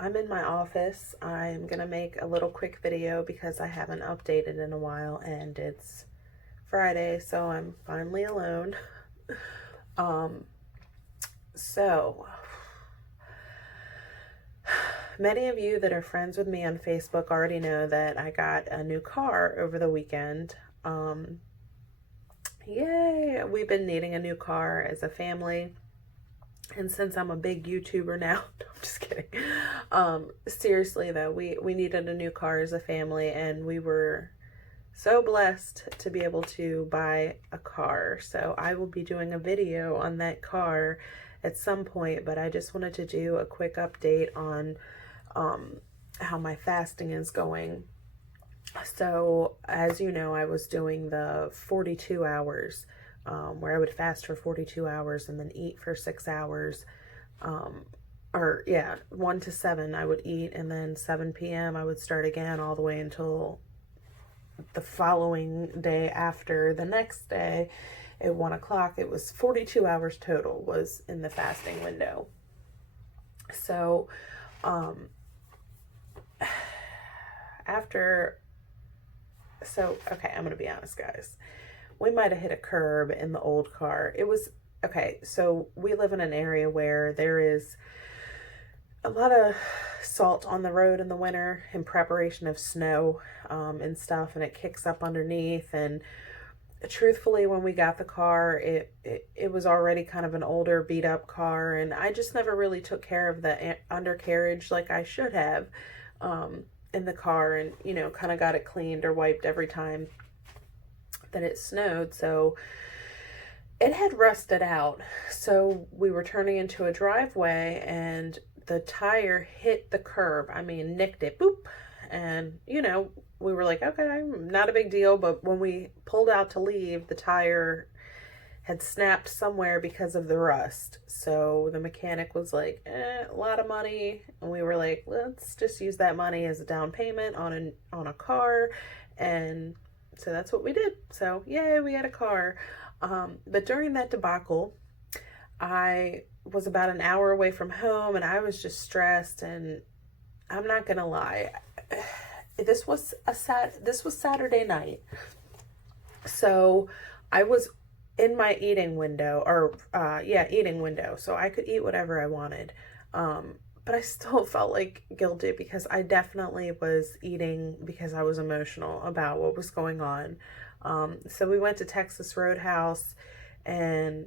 I'm in my office. I'm gonna make a little quick video because I haven't updated in a while and it's Friday, so I'm finally alone. Um, so many of you that are friends with me on Facebook already know that I got a new car over the weekend. Yay! We've been needing a new car as a family. And since I'm a big YouTuber now, no, I'm just kidding. Seriously though, we needed a new car as a family, and we were so blessed to be able to buy a car. So I will be doing a video on that car at some point, but I just wanted to do a quick update on how my fasting is going. So as you know, I was doing the 42 hours, where I would fast for 42 hours and then eat for 6 hours. Or yeah, 1 to 7 I would eat, and then 7 p.m. I would start again all the way until the following day after the next day at 1 o'clock. It was 42 hours total was in the fasting window. So, okay, I'm going to be honest, guys. We might have hit a curb in the old car. It was, okay, so we live in an area where there is a lot of salt on the road in the winter in preparation of snow and stuff, and it kicks up underneath. And truthfully, when we got the car, it was already kind of an older, beat up car, and I just never really took care of the undercarriage like I should have in the car, and kind of got it cleaned or wiped every time that it snowed. So it had rusted out. So we were turning into a driveway and the tire hit the curb. I mean, nicked it, boop. And we were like, okay, not a big deal. But when we pulled out to leave, the tire had snapped somewhere because of the rust. So the mechanic was like, a lot of money. And we were like, let's just use that money as a down payment on a car. And so that's what we did. So yay, we had a car. But during that debacle, I was about an hour away from home, and I was just stressed. And I'm not gonna lie, this was Saturday night. So I was in my eating window, eating window. So I could eat whatever I wanted. But I still felt like guilty because I definitely was eating because I was emotional about what was going on. So we went to Texas Roadhouse we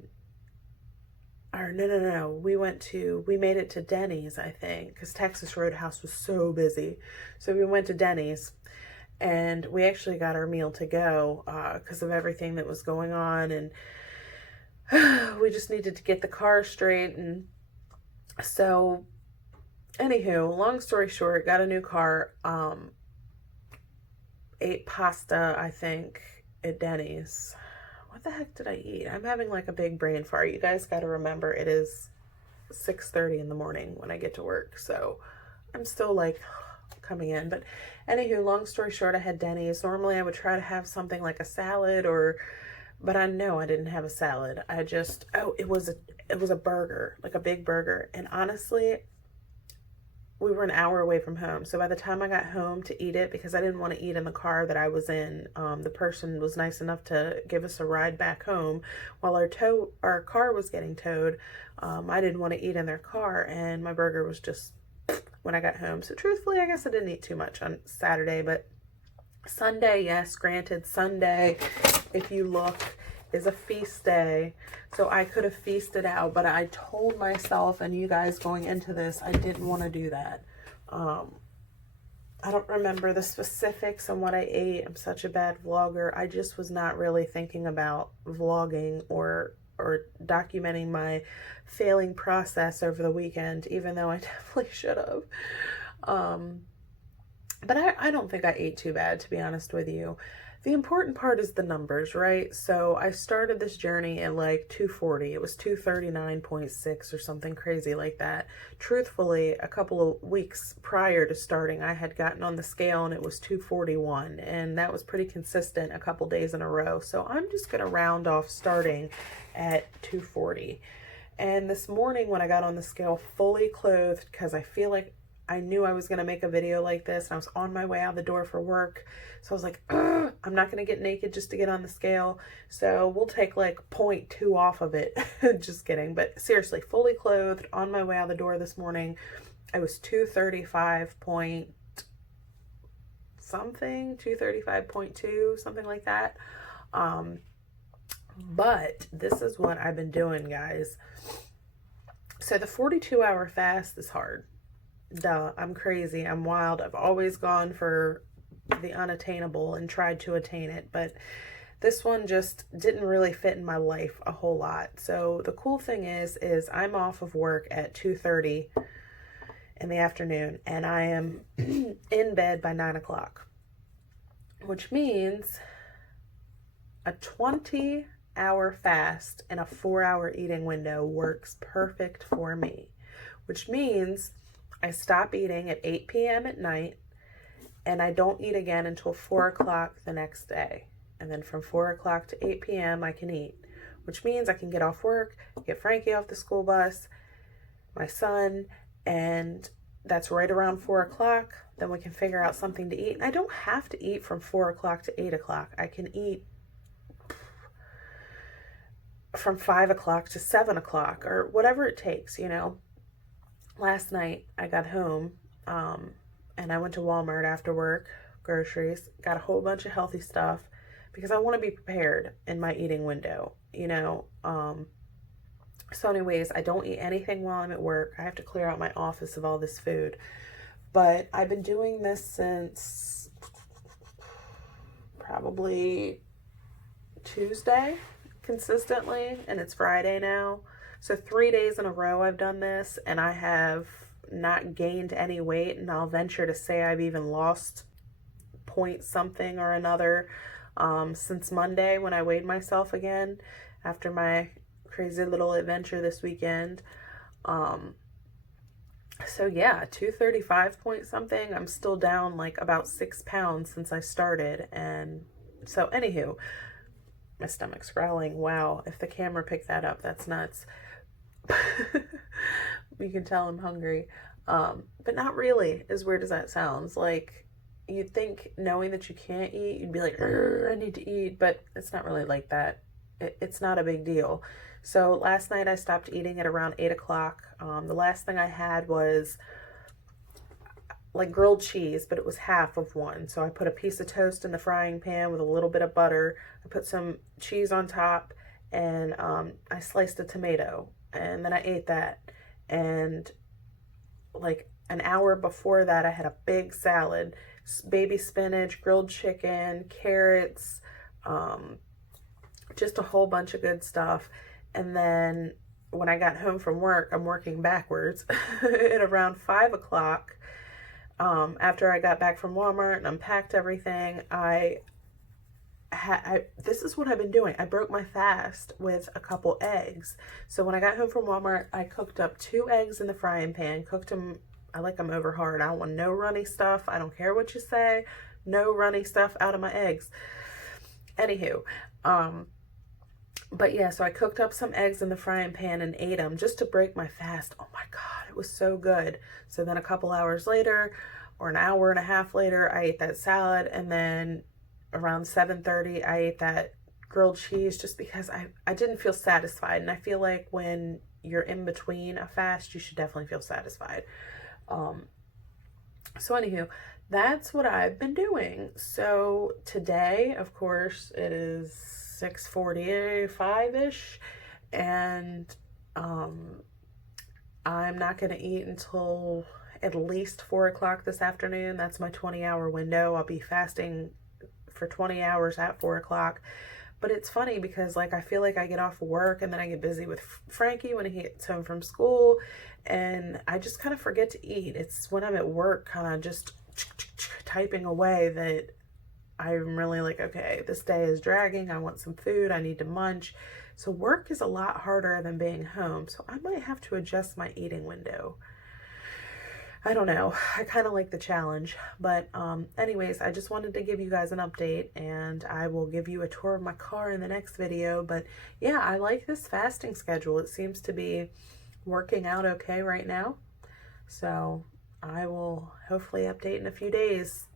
made it to Dennys, I think, because Texas Roadhouse was so busy. So we went to Dennys, and we actually got our meal to go because of everything that was going on, and we just needed to get the car straight. And so anywho, long story short, got a new car, ate pasta, I think, at Dennys. What the heck did I eat? I'm having like a big brain fart. You guys got to remember, it is 6:30 in the morning when I get to work, so I'm still like coming in. But anywho, long story short, I had Dennys. Normally I would try to have something like a salad, but I know I didn't have a salad. It was a burger, like a big burger. And honestly, we were an hour away from home. So by the time I got home to eat it, because I didn't want to eat in the car that I was in, the person was nice enough to give us a ride back home while our car was getting towed. I didn't want to eat in their car, and my burger was just when I got home. So truthfully, I guess I didn't eat too much on Saturday, but Sunday, yes, granted, Sunday, if you look, is a feast day. So I could have feasted out, but I told myself and you guys going into this, I didn't want to do that. I don't remember the specifics on what I ate. I'm such a bad vlogger. I just was not really thinking about vlogging or documenting my failing process over the weekend, even though I definitely should have. But I don't think I ate too bad, to be honest with you. The important part is the numbers, right? So I started this journey at like 240. It was 239.6 or something crazy like that. Truthfully, a couple of weeks prior to starting, I had gotten on the scale and it was 241. And that was pretty consistent a couple days in a row. So I'm just going to round off starting at 240. And this morning when I got on the scale fully clothed, because I feel like I knew I was going to make a video like this, and I was on my way out the door for work. So I was like, I'm not going to get naked just to get on the scale. So we'll take like 0.2 off of it. Just kidding. But seriously, fully clothed on my way out the door this morning. I was 235 point something, 235.2, something like that. But this is what I've been doing, guys. So the 42-hour fast is hard. Duh, I'm crazy. I'm wild. I've always gone for the unattainable and tried to attain it, but this one just didn't really fit in my life a whole lot. So the cool thing is I'm off of work at 2:30 in the afternoon, and I am in bed by 9 o'clock, which means a 20-hour fast and a 4-hour eating window works perfect for me, which means I stop eating at 8 p.m. at night, and I don't eat again until 4 o'clock the next day. And then from 4 o'clock to 8 p.m. I can eat, which means I can get off work, get Frankie off the school bus, my son, and that's right around 4 o'clock. Then we can figure out something to eat. And I don't have to eat from 4 o'clock to 8 o'clock. I can eat from 5 o'clock to 7 o'clock or whatever it takes, you know. Last night I got home and I went to Walmart after work, groceries, got a whole bunch of healthy stuff because I want to be prepared in my eating window, you know. So anyways, I don't eat anything while I'm at work. I have to clear out my office of all this food. But I've been doing this since probably Tuesday consistently, and it's Friday now. So 3 days in a row I've done this, and I have not gained any weight, and I'll venture to say I've even lost point something or another since Monday when I weighed myself again after my crazy little adventure this weekend. So yeah, 235 point something. I'm still down like about 6 pounds since I started. And so anywho, my stomach's growling. Wow, if the camera picked that up, that's nuts. You can tell I'm hungry. But not really, as weird as that sounds. Like, you'd think knowing that you can't eat, you'd be like, I need to eat, but it's not really like that. It's not a big deal. So last night I stopped eating at around 8 o'clock. The last thing I had was like grilled cheese, but it was half of one. So I put a piece of toast in the frying pan with a little bit of butter. I put some cheese on top, and I sliced a tomato, and then I ate that. And like an hour before that, I had a big salad, baby spinach, grilled chicken, carrots, just a whole bunch of good stuff. And then when I got home from work, I'm working backwards, at around 5 o'clock, after I got back from Walmart and unpacked everything, this is what I've been doing. I broke my fast with a couple eggs. So when I got home from Walmart, I cooked up 2 eggs in the frying pan, cooked them. I like them over hard. I don't want no runny stuff. I don't care what you say. No runny stuff out of my eggs. Anywho, but yeah, so I cooked up some eggs in the frying pan and ate them just to break my fast. Oh my God, it was so good. So then a couple hours later, or an hour and a half later, I ate that salad, and then around 7:30, I ate that grilled cheese just because I didn't feel satisfied. And I feel like when you're in between a fast, you should definitely feel satisfied. So anywho, that's what I've been doing. So today, of course, it is 6:45-ish, and I'm not going to eat until at least 4 o'clock this afternoon. That's my 20-hour window. I'll be fasting for 20 hours at 4 o'clock. But it's funny because, like, I feel like I get off of work and then I get busy with Frankie when he gets home from school, and I just kind of forget to eat. It's when I'm at work kind of just typing away that I'm really like, okay, this day is dragging. I want some food. I need to munch. So work is a lot harder than being home. So I might have to adjust my eating window. I don't know. I kind of like the challenge. But anyways, I just wanted to give you guys an update, and I will give you a tour of my car in the next video. But yeah, I like this fasting schedule. It seems to be working out okay right now. So I will hopefully update in a few days.